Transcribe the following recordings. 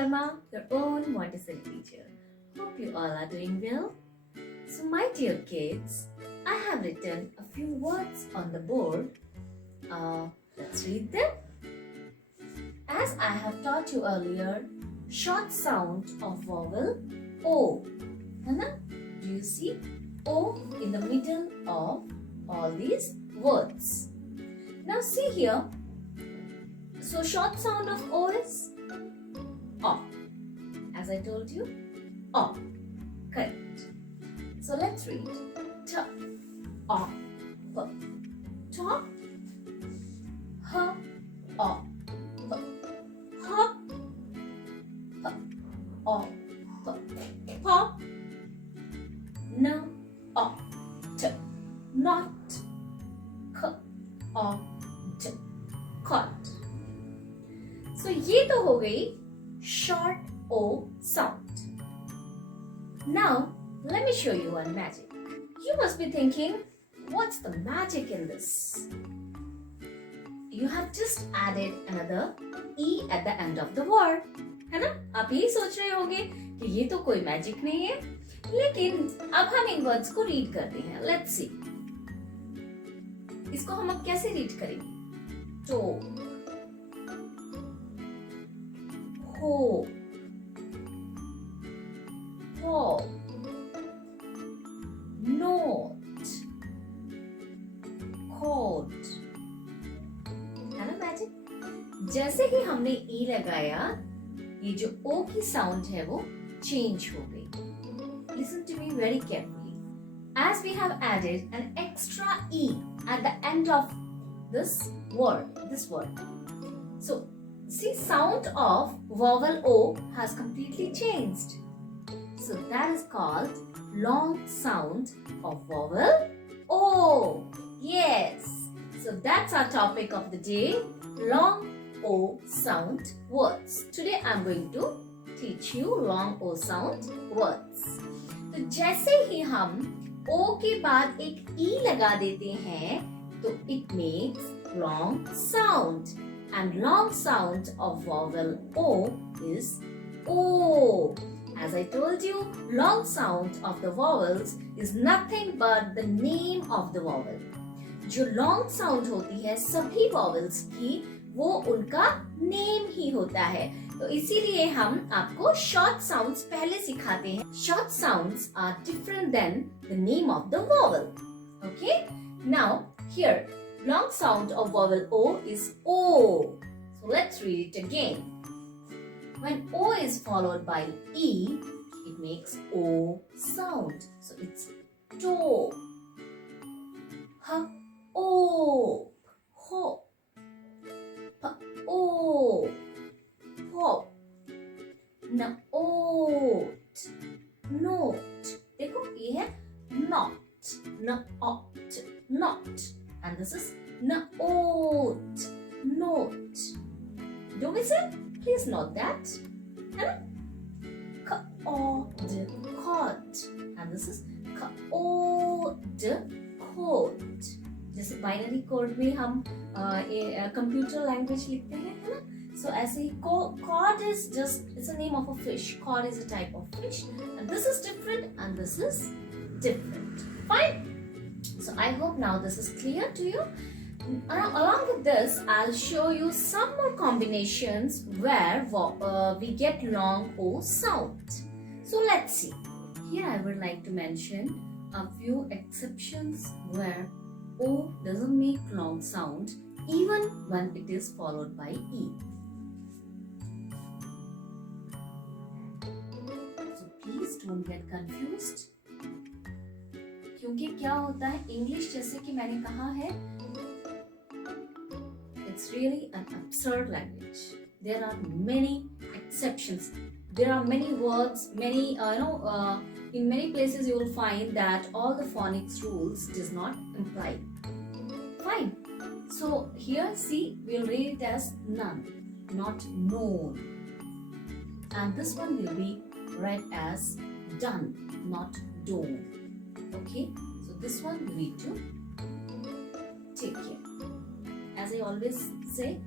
Verma, your own Montessori teacher. Hope you all are doing well. So my dear kids, I have written a few words on the board. Let's read them. As I have taught you earlier, short sound of vowel O. Do you see O in the middle of all these words? Now see here. So short sound of O is O. As I told you, O. Correct. So let's read. T, O, P. Top. H, O, P. H, P, O, P. Pop. N, O, T. Not. K, O, T. Caught. So ये तो हो गई short O sound. Now let me show you one magic. You must be thinking, what's the magic in this? You have just added another E at the end of the word. है ना? आप यही सोच रहे होंगे कि ये तो कोई मैजिक नहीं है, लेकिन अब हम इन वर्ड्स को रीड करते हैं. Let's see. इसको हम अब कैसे रीड करेंगे? तो हो, हो, note, code. है ना मैजिक? जैसे ही हमने ई लगाया, ये जो ओ की साउंड है वो चेंज हो गई. Listen to me very carefully. As we have added an extra e at the end of this word. So see, sound of vowel O has completely changed. So that is called long sound of vowel O. Yes. So that's our topic of the day, long O sound words. Today I'm going to teach you long O sound words. तो जैसे ही हम O के बाद एक E लगा देते हैं, तो it makes long sound. And long sound of vowel O is O. As I told you, long sound of the vowels is nothing but the name of the vowel. जो long sound होती है सभी vowels की, वो उनका name ही होता है. तो इसीलिए हम आपको short sounds पहले सिखाते हैं. Short sounds are different than the name of the vowel. Okay? Now, here, long sound of vowel O is O. So let's read it again. When O is followed by E, it makes O sound. So it's to. Ha, O, ho. Pa, O, ho. Na, oat, note. देखो ये है not, na, ot, not. And this is na, oat, note. Do we say? Please note that. Ka-od, caught. And this is ka-od, caught. जैसे binary code में हम computer language लिखते हैं, है ना? So ऐसे ही cod is just, it's a name of a fish. Cod is a type of fish. And this is different and this is different. Fine? So I hope now this is clear to you. Along with this, I'll show you some more combinations where we get long O sound. So let's see. Here I would like to mention a few exceptions where O doesn't make long sound even when it is followed by E. So please don't get confused. क्योंकि क्या होता है, English जैसे कि मैंने कहा है, it's really an absurd language. There are many exceptions. There are many words, many, in many places you will find that all the phonics rules does not apply. Fine. So here, see, we'll read it as none, not known. And this one will be read as done, not done. Okay? So this one we need to take care. As I always say,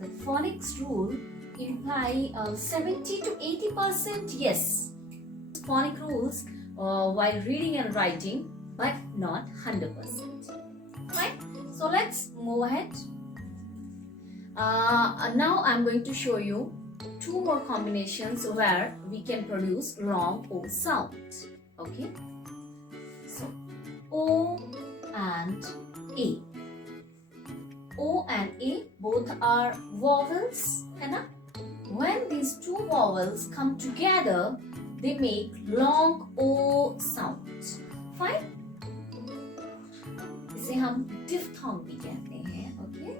the phonics rule imply 70 to 80%, yes. Phonic rules while reading and writing, but not 100%. Right? So let's move ahead. Now I'm going to show you two more combinations where we can produce long O sound. Okay? So O and A. O and A both are vowels, है ना? When these two vowels come together, they make long O sound. Fine? इसे हम diphthong भी कहते हैं. Okay?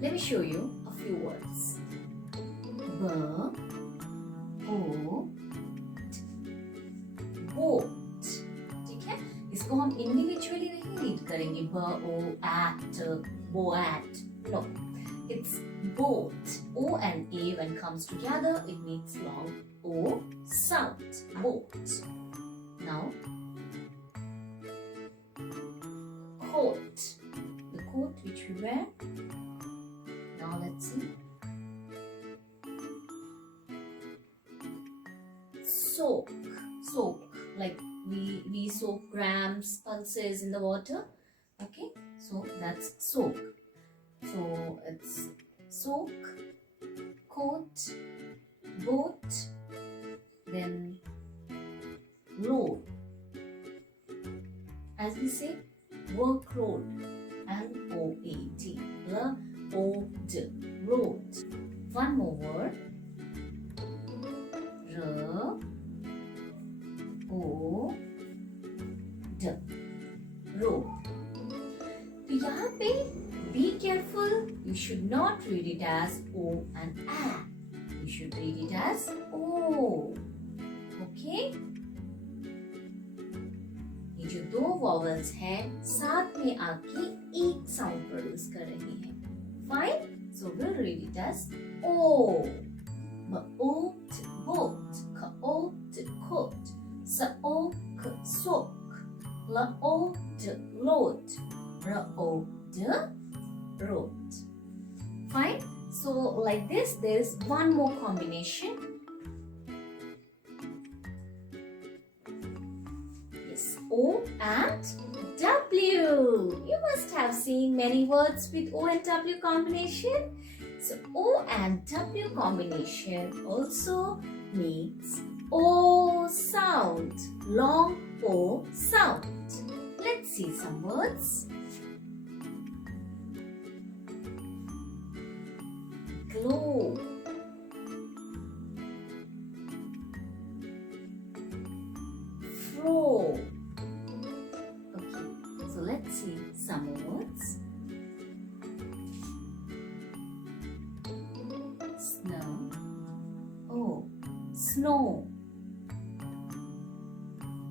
Let me show you a few words. B, O, T, boat. ठीक है? इसको हम individually नहीं read करेंगे. B, O, at, boat. No, it's boat. O and A when comes together, it makes long O sound. Boat. Now, coat. The coat which we wear. Now let's see. Soak. Soak. Like we soak grams, pulses in the water. Okay. So that's soak. So it's soak, coat, boat, then load. As we say, workload. L-O-A-D. L-O-D. Load. One more word. R-O-D. Road. तो यहाँ पे be careful. You should not read it as O and A. You should read it as O. Okay? ये जो दो vowels हैं साथ में आके एक sound produce कर रही हैं. Fine? So we'll read it as O. B-O-T, boat. K-O-T, coat. S-O-K, soak. L-O-D, load. R-O-D, road. Fine? So like this, there is one more combination. Yes, O and W. You must have seen many words with O and W combination. So O and W combination also makes O sound, long O sound. Let's see some words. Glow. Flow. Okay, so let's see some more words. Snow. Oh, snow.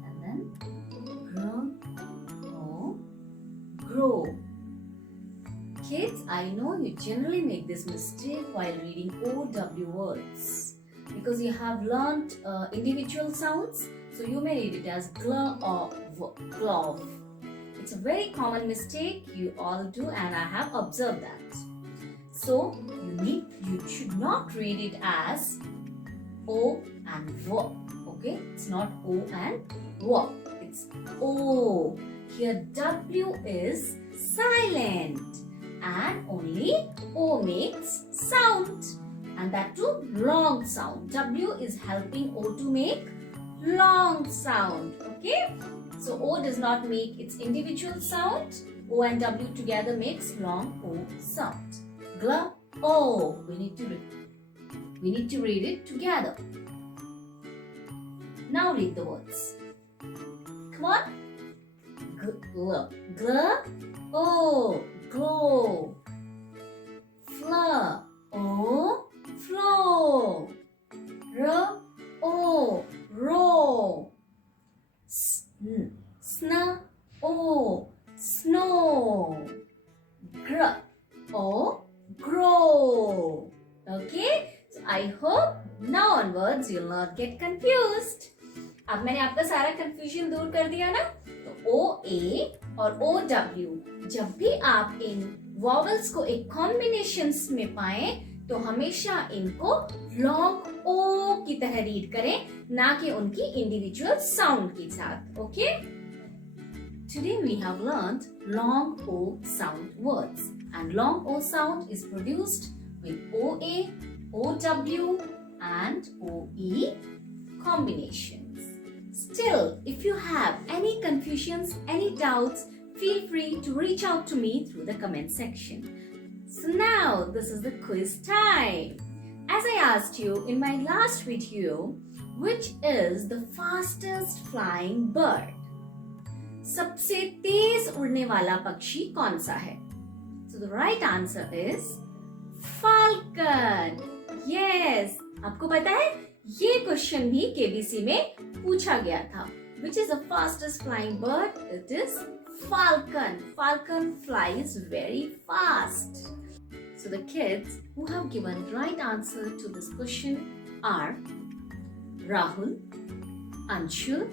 And then grow. Oh, grow. Kids, I know you generally make this mistake while reading OW words because you have learnt individual sounds, so you may read it as gl or glove. It's a very common mistake you all do, and I have observed that. So you should not read it as O and V. Okay, it's not O and V. It's O. Here W is silent. And only O makes sound, and that too long sound. W is helping O to make long sound. Okay, so O does not make its individual sound. O and W together makes long O sound. Gl O. We need to read it together. Now read the words. Come on. Gl O. Glow. Fl, O, flow. R, O, row. Sn, O, snow. Gr, O, grow. Okay? So I hope now onwards you'll not get confused. अब मैंने आपका सारा confusion दूर कर दिया ना? तो O, A और O, W जब भी आप इन वॉवल्स को एक कॉम्बिनेशंस में पाएं तो हमेशा इनको लॉन्ग ओ की तरह रीड करें, ना कि उनकी इंडिविजुअल साउंड के साथ. Okay? Today we have learned long O sound words, and long O sound is produced with OA, OW and OE combinations. Still, if you have any confusions, any doubts, feel free to reach out to me through the comment section. So now this is the quiz time. As I asked you in my last video, which is the fastest flying bird? सबसे तेज उड़ने वाला पक्षी कौन सा है? So the right answer is falcon. Yes, आपको पता है ये क्वेश्चन भी केबीसी में पूछा गया था. Which is the fastest flying bird? It is falcon. Falcon flies very fast. So the kids who have given right answer to this question are Rahul, Anshul,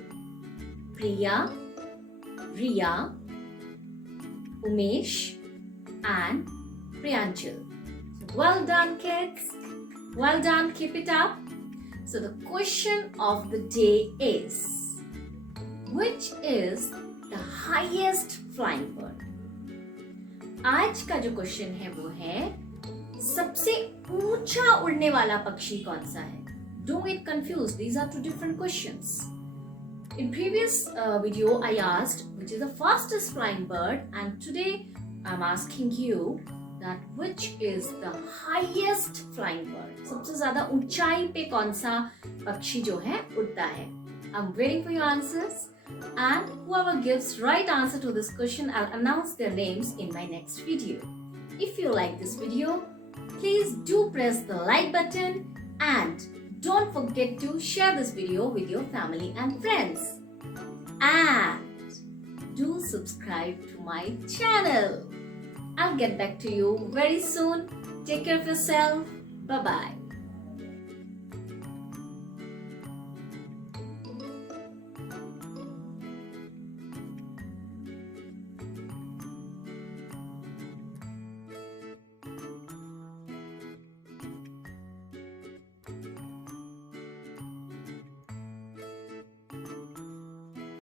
Priya, Riya, Umesh and Priyanchal. So well done, kids. Well done. Keep it up. So the question of the day is, which is the highest flying bird? आज का जो question है वो है सबसे ऊंचा उड़ने वाला पक्षी कौन सा है? Don't get confused. These are two different questions. In previous video, I asked which is the fastest flying bird, and today I'm asking you that which is the highest flying bird. सबसे ज़्यादा ऊंचाई पे कौन सा पक्षी जो है उड़ता है? I'm waiting for your answers, and whoever gives right answer to this question, I'll announce their names in my next video. If you like this video, please do press the like button and don't forget to share this video with your family and friends. And do subscribe to my channel. I'll get back to you very soon. Take care of yourself. Bye-bye.